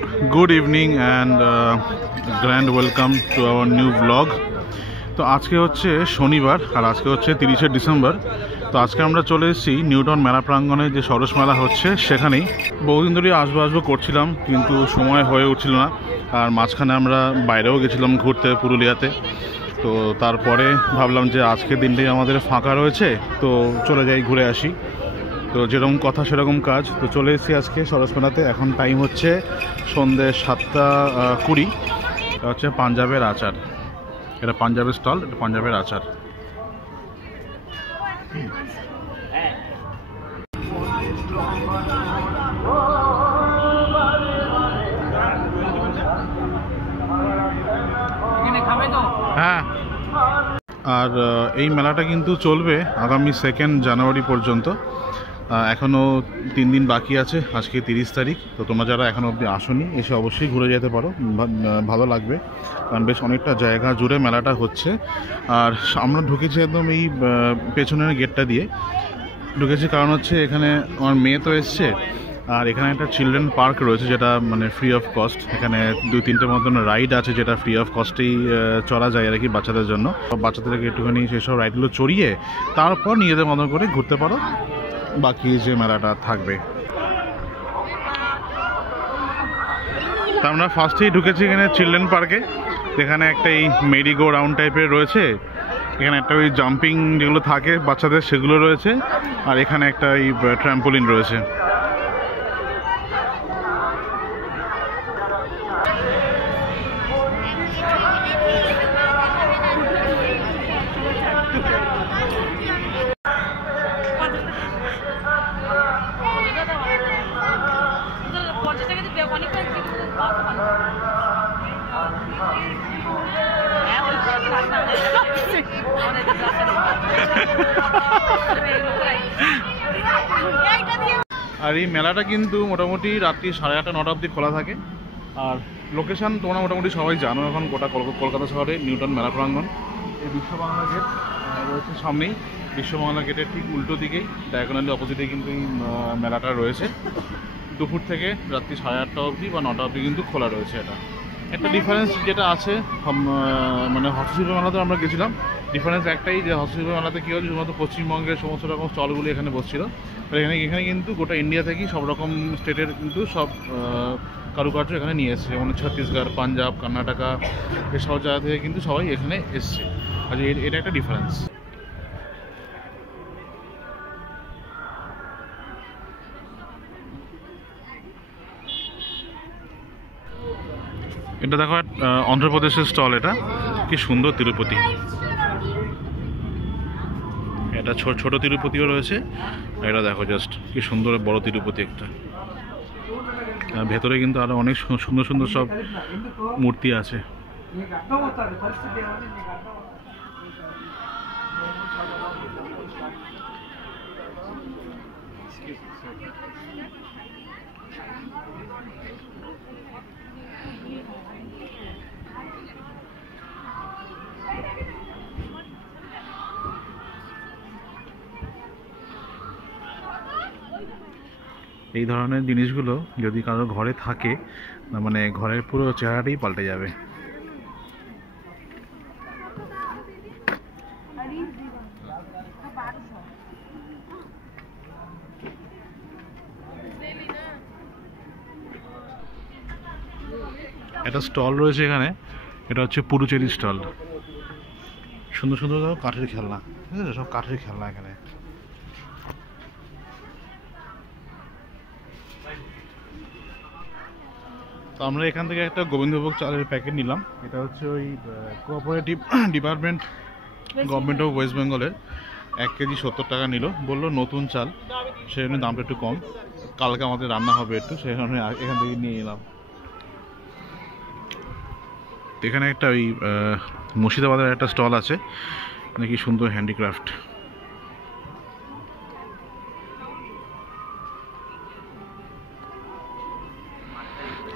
Good evening and grand welcome to our new vlog. তো আজকে হচ্ছে শনিবার আর আজকে হচ্ছে 30শে ডিসেম্বর। তো আজকে আমরা চলে এসেছি নিউটন মেলা প্রাঙ্গণে যে সরস মেলা হচ্ছে সেখানেই। বহুদিন ধরে আসবো করছিলাম কিন্তু সময় হয়ে উঠছিল না। আর মাঝখানে আমরা বাইরেও গেছিলাম ঘুরতে পুরুলিয়াতে। তো তারপরে ভাবলাম যে আজকের দিনটাই আমাদের ফাঁকা রয়েছে, তো চলে যাই ঘুরে আসি। তো যেরকম কথা সেরকম কাজ। তো চলে এসেছি আজকে সরস মেলাতে। এখন টাইম হচ্ছে সন্ধ্যে 7:20। হচ্ছে পাঞ্জাবের আচার, এটা পাঞ্জাবের স্টল, এটা পাঞ্জাবের আচার। হ্যাঁ, আর এই মেলাটা কিন্তু চলবে আগামী 2 জানুয়ারি পর্যন্ত। এখনও 3 দিন বাকি আছে, আজকে 30 তারিখ। তো তোমরা যারা এখনও অবধি আসোনি এসে অবশ্যই ঘুরে যেতে পারো, ভালো লাগবে। কারণ বেশ অনেকটা জায়গা জুড়ে মেলাটা হচ্ছে। আর আমরা ঢুকেছি একদম এই পেছনের গেটটা দিয়ে ঢুকেছি, কারণ হচ্ছে এখানে আমার মেয়ে তো এসছে। আর এখানে একটা চিলড্রেন পার্ক রয়েছে যেটা মানে ফ্রি অফ কস্ট। এখানে 2-3টে মতন রাইড আছে যেটা ফ্রি অফ কস্টেই চড়া যায় আর কি বাচ্চাদের জন্য। বাচ্চাদেরকে একটুখানি সেসব রাইডগুলো চড়িয়ে তারপর নিজেদের মতন করে ঘুরতে পারো বাকি যে মেলাটা থাকবে। তা আমরা ফার্স্টেই ঢুকেছি এখানে চিলড্রেন পার্কে। এখানে একটা এই মেরি গো রাউন্ড টাইপের রয়েছে, এখানে একটা ওই জাম্পিং যেগুলো থাকে বাচ্চাদের সেগুলো রয়েছে, আর এখানে একটা এই ট্র্যাম্পোলিন রয়েছে। আর এই মেলাটা কিন্তু মোটামুটি রাত্রি 8:30-9টা অবধি খোলা থাকে। আর লোকেশান তোমরা মোটামুটি সবাই জানো, এখন গোটা কলকাতা শহরে নিউটন মেলা প্রাঙ্গণ। এই বিশ্ব বাংলা গেট রয়েছে সামনেই, বিশ্ব বাংলা গেটের ঠিক উল্টো দিকেই ডায়াগোনালি অপোজিটে কিন্তু এই মেলাটা রয়েছে। দুপুর থেকে রাত্রি 8:30 অবধি বা 9টা অবধি কিন্তু খোলা রয়েছে। এটা একটা ডিফারেন্স যেটা আছে, মানে হস্তশিল্প মেলাতে আমরা গেছিলাম, ডিফারেন্স একটাই যে হস্তশিল্প মেলাতে কী হচ্ছে শুধুমাত্র পশ্চিমবঙ্গের সমস্ত রকম স্টলগুলি এখানে বসছিল। এখানে কিন্তু গোটা ইন্ডিয়া থেকেই সব রকম স্টেটের কিন্তু সব কারুকার্য এখানে নিয়ে এসছে, যেমন ছত্তিশগড়, পাঞ্জাব, কর্ণাটকা, এসব জায়গা থেকে কিন্তু সবাই এখানে এসছে। আচ্ছা, এটা একটা ডিফারেন্স। এটা দেখো অন্ধ্রপ্রদেশের স্টল, এটা কি সুন্দর তিরুপতি। এটা ছোট তিরুপতিও রয়েছে, এটা দেখো জাস্ট কি সুন্দর বড় তিরুপতি একটা। ভেতরে কিন্তু আরো অনেক সুন্দর সুন্দর সব মূর্তি আছে। এই ধরনের জিনিসগুলো যদি কারো ঘরে থাকে, মানে ঘরের পুরো চেহারাটাই পাল্টে যাবে। একটা স্টল রয়েছে এখানে, এটা হচ্ছে পুরুচেরি স্টল। সুন্দর সুন্দর কাঠের খেলনা, ঠিক আছে, সব কাঠের খেলনা এখানে। তো আমরা এখান থেকে একটা গোবিন্দভোগ চালের প্যাকেট নিলাম। এটা হচ্ছে ওই cooperative department government of West বেঙ্গলের। 1 কেজি 70 টাকা নিল, বললো নতুন চাল, সেই জন্য দামটা একটু কম। কালকে আমাদের রান্না হবে একটু, সেই জন্য এখান থেকে নিয়ে এলাম। এখানে একটা ওই মুর্শিদাবাদের একটা স্টল আছে, নাকি সুন্দর হ্যান্ডিক্রাফট।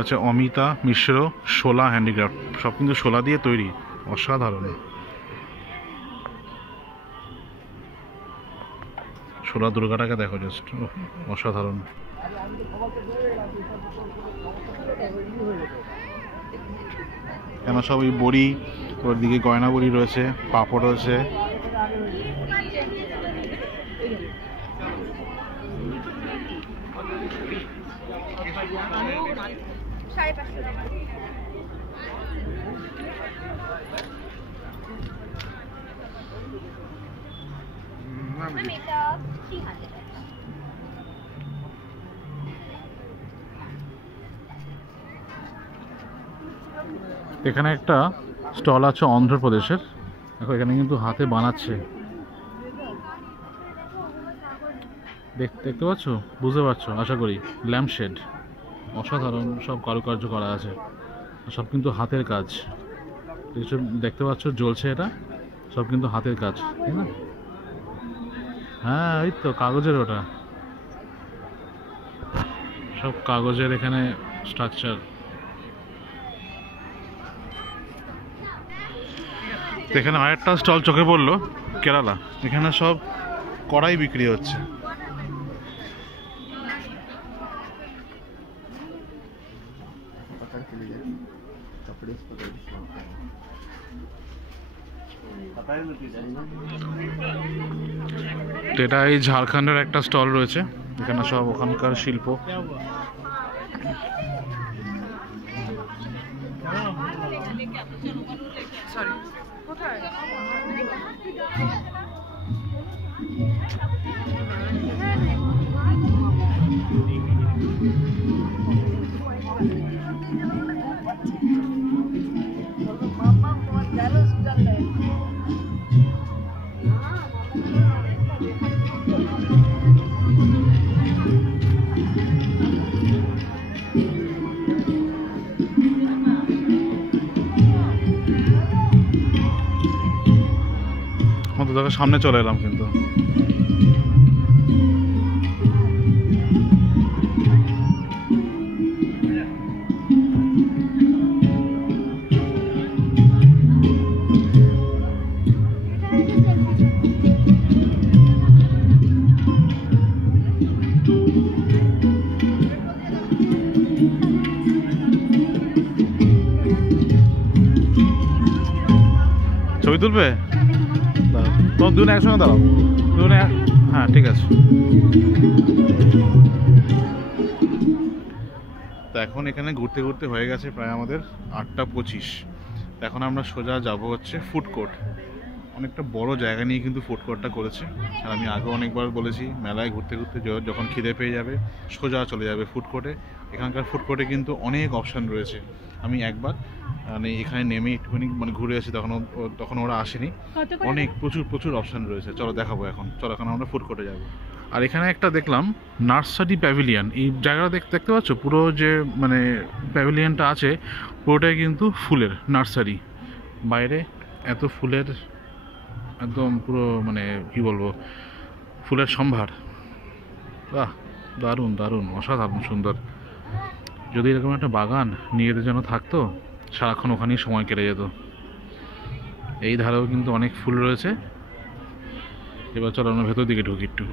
আচ্ছা, অমিতা মিশ্র শোলা হ্যান্ডিক্রাফট, সব কিন্তু শোলা দিয়ে তৈরি, অসাধারণ। শোলা দুর্গাটাকে দেখো জাস্ট, অসাধারণ। কেন সব ওই বড়ি, ওর দিকে গয়না বড়ি রয়েছে, পাঁপড় রয়েছে। এখানে একটা স্টল আছে অন্ধ্রপ্রদেশের। দেখো এখানে কিন্তু হাতে বানাচ্ছে, দেখতে পাচ্ছ, বুঝতে পারছো আশা করি। ল্যাম্পশেড, অসাধারণ সব কারুকার্য করা আছে, সব কিন্তু হাতের কাজ। দেখতে পাচ্ছ জ্বলছে, এটা সব কিন্তু হাতের কাজ, তাই না? হ্যাঁ ওই তো কাগজের, ওটা সব কাগজের এখানে স্ট্রাকচার। এখানে আরেকটা স্টল চোখে পড়লো, কেরালা। এখানে সব কড়াই বিক্রি হচ্ছে। এটা এই ঝাড়খণ্ডের একটা স্টল রয়েছে, এখানে সব ওখানকার শিল্প। সামনে চলে এলাম কিন্তু ছবি তুলবে? তোমার দুজনে একসঙ্গে দাঁড়াও, দুজনে। হ্যাঁ ঠিক আছে। তো এখন এখানে ঘুরতে ঘুরতে হয়ে গেছে প্রায় আমাদের 8:25। এখন আমরা সোজা যাব হচ্ছে ফুড কোর্ট। অনেকটা বড় জায়গা নিয়ে কিন্তু ফুড কোর্টটা করেছে। আর আমি আগেও অনেকবার বলেছি, মেলায় ঘুরতে ঘুরতে যখন খিদে পেয়ে যাবে সোজা চলে যাবে ফুড কোর্টে। এখানকার ফুড কোর্টে কিন্তু অনেক অপশান রয়েছে। আমি একবার মানে এখানে নেমে একটুখানি মানে ঘুরে আসি, তখন ওরা আসেনি। অনেক প্রচুর অপশান রয়েছে। চলো দেখাবো এখন, চলো এখন আমরা ফুড কোর্টে যাবো। আর এখানে একটা দেখলাম নার্সারি প্যাভিলিয়ন। এই জায়গাটা দেখতে পাচ্ছ, পুরো যে মানে প্যাভিলিয়নটা আছে পুরোটাই কিন্তু ফুলের নার্সারি। বাইরে এত ফুলের একদম পুরো মানে কি বলবো, ফুলের সম্ভার। বাহ, দারুণ দারুণ, অসাধারণ সুন্দর। যদি এরকম একটা বাগান নিজেদের জন্য থাকতো, সারাক্ষণ ওখানেই সময় কেটে যেত। এই ধারেও কিন্তু অনেক ফুল রয়েছে। এবার চলো আমরা ভেতর দিকে ঢুকি একটু।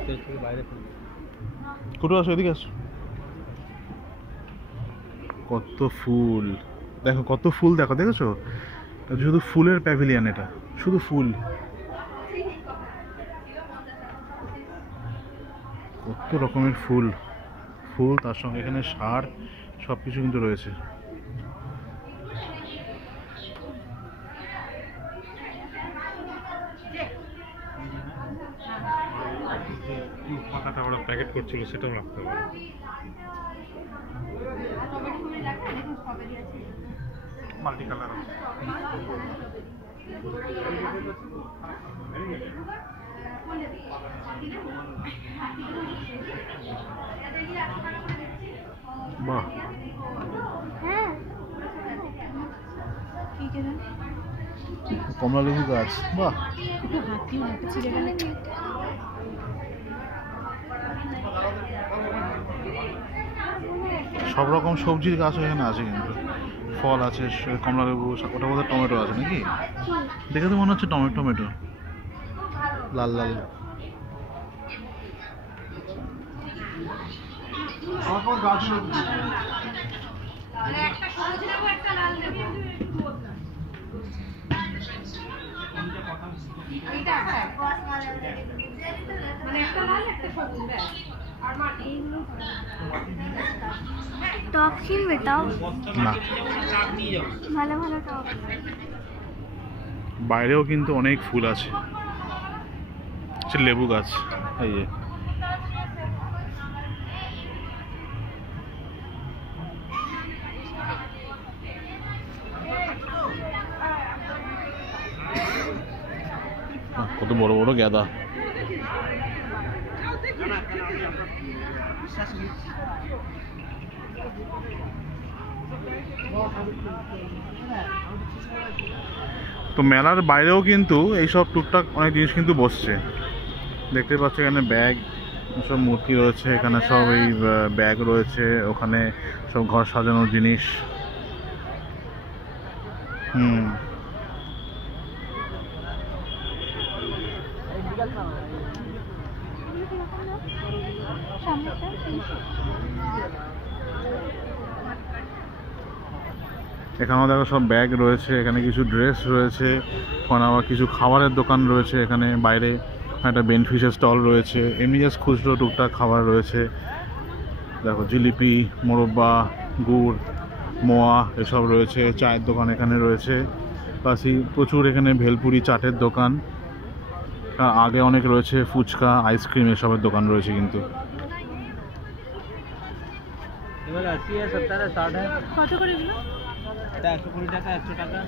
কোথাও আসো, এদিকে আসো। কত ফুল দেখো, কত ফুল দেখো, দেখেছো? শুধু ফুলের প্যাভিলিয়ন, এটা শুধু ফুল। কত রকমের ফুল, তার সঙ্গে এখানে সার সব কিছু কিন্তু রয়েছে। পাতাটা ওরা প্যাকেট করছিল, সেটাও রাখতে হবে। মাল্টি কালার আছে। বাহ, কমলা লেবু গাছ, বাহ। সব রকম সবজির গাছ এখানে আছে, কিন্তু ফল আছে, কমলা লেবু, ওটা বোধহয় টমেটো আছে নাকি? দেখে তো মনে হচ্ছে টমেটো লাল লাল। টপ কিনবে? টপ না, ভালো ভালো টপ। বাইরেও কিন্তু অনেক ফুল আছে, লেবু গাছ। এই যে কত বড় বড় গাঁদা। তো মেলার বাইরেও কিন্তু এইসব টুকটাক অনেক জিনিস কিন্তু বসছে, দেখতে পাচ্ছ এখানে ব্যাগ সব মূর্তি রয়েছে, এখানে সব এই ব্যাগ রয়েছে, ওখানে সব ঘর সাজানোর জিনিস। এখানেও দেখো সব ব্যাগ রয়েছে, এখানে কিছু ড্রেস রয়েছে, ওখানে আবার কিছু খাবারের দোকান রয়েছে, এখানে বাইরে একটা বেনফিশের স্টল রয়েছে, এমনি জাস্ট খুচরো টুকটাক খাবার রয়েছে। দেখো জিলিপি, মোরব্বা, গুড়, মোয়া এসব রয়েছে, চায়ের দোকান এখানে রয়েছে, পাশে প্রচুর এখানে ভেলপুরি চাটের দোকান, আগে অনেক রয়েছে ফুচকা, আইসক্রিম এসবের দোকান রয়েছে কিন্তু। কত করে এগুলো? 120 টাকা, 100 টাকা,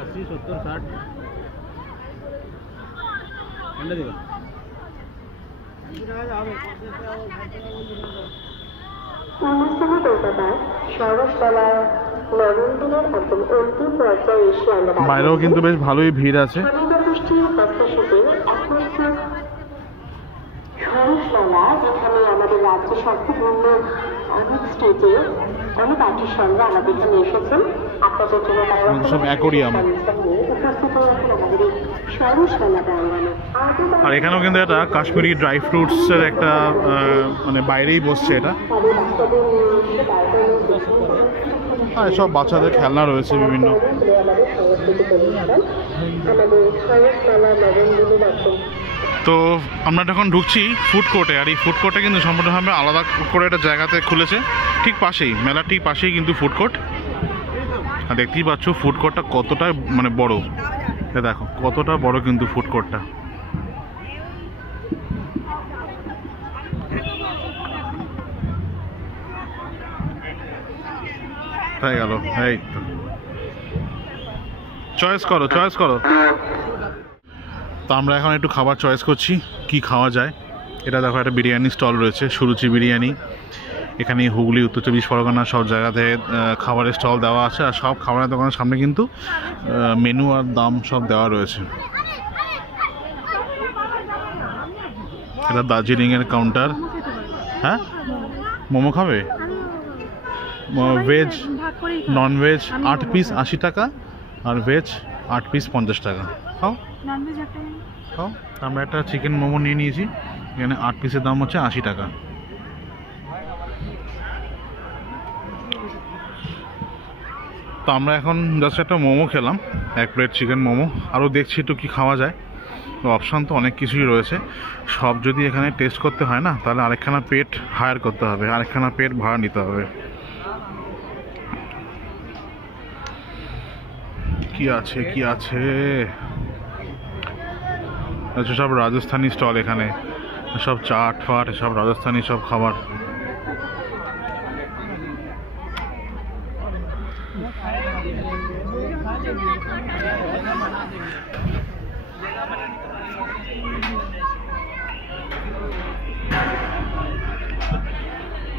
80, 70, 60 দেবে। বাইরেও কিন্তু বেশ ভালোই ভিড় আছে। যেখানে আমাদের রাজ্য সর্বনিম্ন অনেক স্টেজে অনেক আর্টিস্টরা আমাদের এখানে এসেছেন আপনাদের জন্য সব অ্যাকোরিয়াম। আর এখানেও কিন্তু একটা কাশ্মীরি ড্রাই ফ্রুটসের একটা মানে বাইরেই বসছে এটা। হ্যাঁ, সব বাচ্চাদের খেলনা রয়েছে বিভিন্ন। তো আমরা এখন ঢুকছি ফুড কোর্টে, আর এই ফুড কোর্টে কিন্তু সম্পূর্ণভাবে আলাদা করে একটা জায়গাতে খুলেছে, ঠিক পাশেই, মেলার ঠিক পাশেই কিন্তু ফুড কোর্ট। আর দেখতেই পাচ্ছ ফুড কোর্টটা কতটা মানে বড়, দেখো কতটা বড় কিন্তু ফুড কোর্টটা। হয়ে গেল, এই তো চয়েস করো, চয়েস করো। তো আমরা এখন একটু খাবার চয়েস করছি, কি খাওয়া যায়। এটা দেখো একটা বিরিয়ানি স্টল রয়েছে, সুরুচি বিরিয়ানি। এখানে হুগলি, উত্তর 24 পরগনা সব জায়গাতে খাবারের স্টল দেওয়া আছে, আর সব খাবারের দোকানের সামনে কিন্তু মেনু আর দাম সব দেওয়া রয়েছে। এটা দার্জিলিংয়ের কাউন্টার। হ্যাঁ, মোমো খাবে? ভেজ, নন ভেজ 8 পিস 80 টাকা, আর ভেজ 8 পিস 50 টাকা। খাও খাও। আমরা একটা চিকেন মোমো নিয়ে নিয়েছি, এখানে 8 পিসের দাম হচ্ছে 80 টাকা। তো আমরা এখন জাস্ট একটা মোমো খেলাম, 1 প্লেট চিকেন মোমো। আরও দেখছি একটু কী খাওয়া যায়। তো অপশান তো অনেক কিছুই রয়েছে, সব যদি এখানে টেস্ট করতে হয় না, তাহলে আরেকখানা পেট হায়ার করতে হবে, আরেকখানা পেট ভাড়া নিতে হবে। কি আছে কি আছে, আচ্ছা সব রাজস্থানি স্টল, এখানে সব চাট ফাট, সব রাজস্থানি সব খাবার।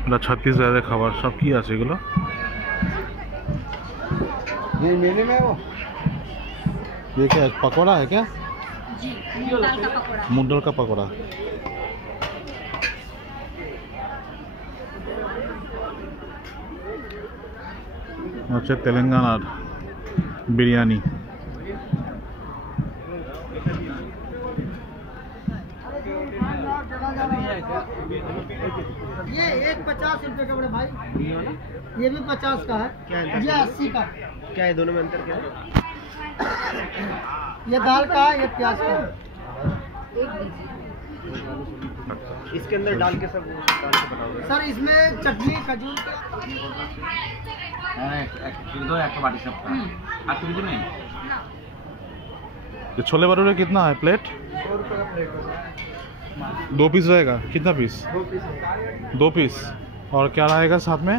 এটা ছত্তিশগড়ের খাবার। সব কি আছে এগুলো? ये क्या है, पकौड़ा है क्या? जी, मूंग दाल का पकौड़ा। मूंग दाल का पकौड़ा। अच्छा, तेलंगानार बिरयानी। ये एक 50 रुपए का बड़े भाई, ये वाला ये भी 50 का है, क्या है? ये 80 का। क्या है दोनों में अंतर क्या है? ये दाल का है, ये प्याज का है। इसके अंदर डाल के सब डाल के बनाओगे? सर इसमें चटनी खजूर ये छोले भटूरे कितना है प्लेट? 100 रुपए का प्लेट होगा। 2 पीस रहेगा? कितना पीस? 2 piece 2 piece. और क्या रहेगा साथ में?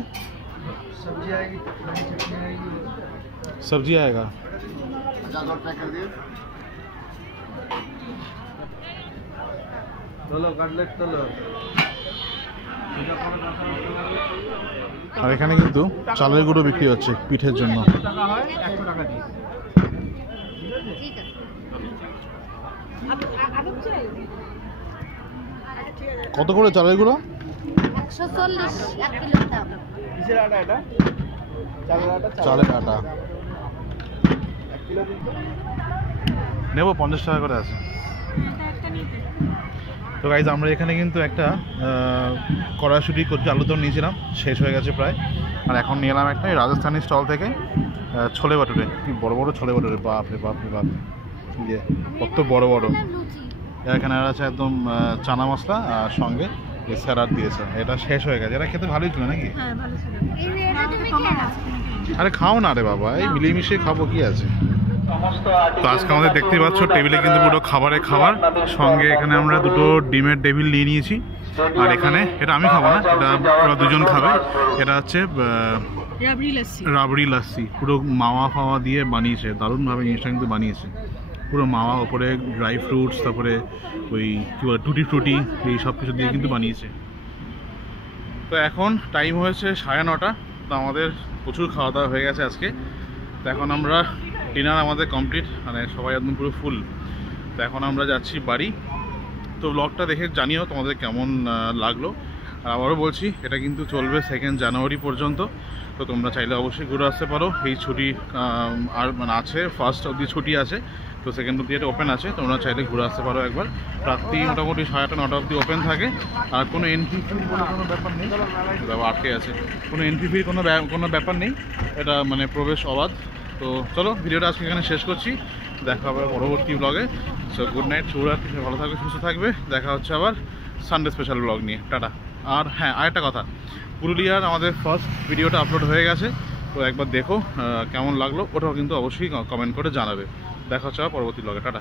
सब्जी आएगी, चटनी आएगी। सब्जी आएगा। 50 और पैक कर दिए। তোলো কাটলেট তোলো। আর এখানে কিন্তু চালের গুঁড়ো বিক্রি হচ্ছে পিঠের জন্য। টাকা হয় 100 টাকা দিয়ে। কত করে চালের গুঁড়ো? 140 1 কিলোর দাম। কিসের আটা এটা? চালের আটা। চালের আটা 1 কিলো দিন তো। নেবো, 50 টাকা করে আছে। তো গাইজ আমরা এখানে কিন্তু একটা কড়াইশুঁটি আলুদম নিয়েছিলাম, শেষ হয়ে গেছে প্রায়। আর এখন নিয়ে এলাম একটা রাজস্থানি স্টল থেকে ছোলে ভাটুরে। কি বড় বড় ছোলে ভাটুরে, বাপ রে বাপ রে বাপ, দিয়ে কত বড় বড়। এখানে আছে একদম চানা মশলা আর সঙ্গে স্যালাড দিয়েছে। এটা শেষ হয়ে গেছে। এটা খেতে ভালোই ছিল নাকি? হ্যাঁ ভালো ছিল। এটা তুমি খেয়ে নাও। আরে খাও না রে বাবা, এই মিলিয়ে মিশিয়ে খাবো, কি আছে। তো আজকে আমাদের দেখতেই পাচ্ছ টেবিলে কিন্তু পুরো খাবারের খাবার সঙ্গে। এখানে আমরা দুটো ডিমের টেবিল নিয়ে নিয়েছি। আর এখানে এটা আমি খাবো না, এটা ওরা দুজন খাবে। এটা হচ্ছে রাবড়ি লাস্সি, পুরো মাওয়া ফাওয়া দিয়ে বানিয়েছে, দারুণভাবে জিনিসটা কিন্তু বানিয়েছে। পুরো মাওয়া, ওপরে ড্রাই ফ্রুটস, তারপরে ওই কী বলে টুটি ফ্রুটি, এই সব কিছু দিয়ে কিন্তু বানিয়েছে। তো এখন টাইম হয়েছে 9:30। তো আমাদের প্রচুর খাওয়া দাওয়া হয়ে গেছে আজকে। তো এখন আমরা ডিনার আমাদের কমপ্লিট, মানে সবাই একদম পুরো ফুল। তো এখন আমরা যাচ্ছি বাড়ি। তো ব্লগটা দেখে জানিও তোমাদের কেমন লাগলো। আর আবারও বলছি, এটা কিন্তু চলবে 2 জানুয়ারি পর্যন্ত। তো তোমরা চাইলে অবশ্যই ঘুরে আসতে পারো। এই ছুটি আর মানে আছে, 1 অবধি ছুটি আছে, তো 2 অবধি এটা ওপেন আছে। তোমরা চাইলে ঘুরে আসতে পারো একবার। রাত্রি মোটামুটি 8:30 9টা অবধি ওপেন থাকে। আর কোনো এন্ট্রি ফির বলে কোনো ব্যাপার নেই, আটকে আছে। কোনো এন্ট্রি ফির কোনো ব্যাপার নেই, এটা মানে প্রবেশ অবাধ। তো চলো, ভিডিওটা আজকে এখানে শেষ করছি। দেখা হবে পরবর্তী ব্লগে। সো গুড নাইট, শুভরাত্রি, ভালো থাকবে, সুস্থ থাকবে। দেখা হচ্ছে আবার সানডে স্পেশাল ব্লগ নিয়ে। টাটা। আর হ্যাঁ, আরেকটা কথা, পুরুলিয়ার আমাদের ফার্স্ট ভিডিওটা আপলোড হয়ে গেছে। তো একবার দেখো কেমন লাগলো, ওটাও কিন্তু অবশ্যই কমেন্ট করে জানাবে। দেখা হচ্ছে আবার পরবর্তী ব্লগে। টাটা।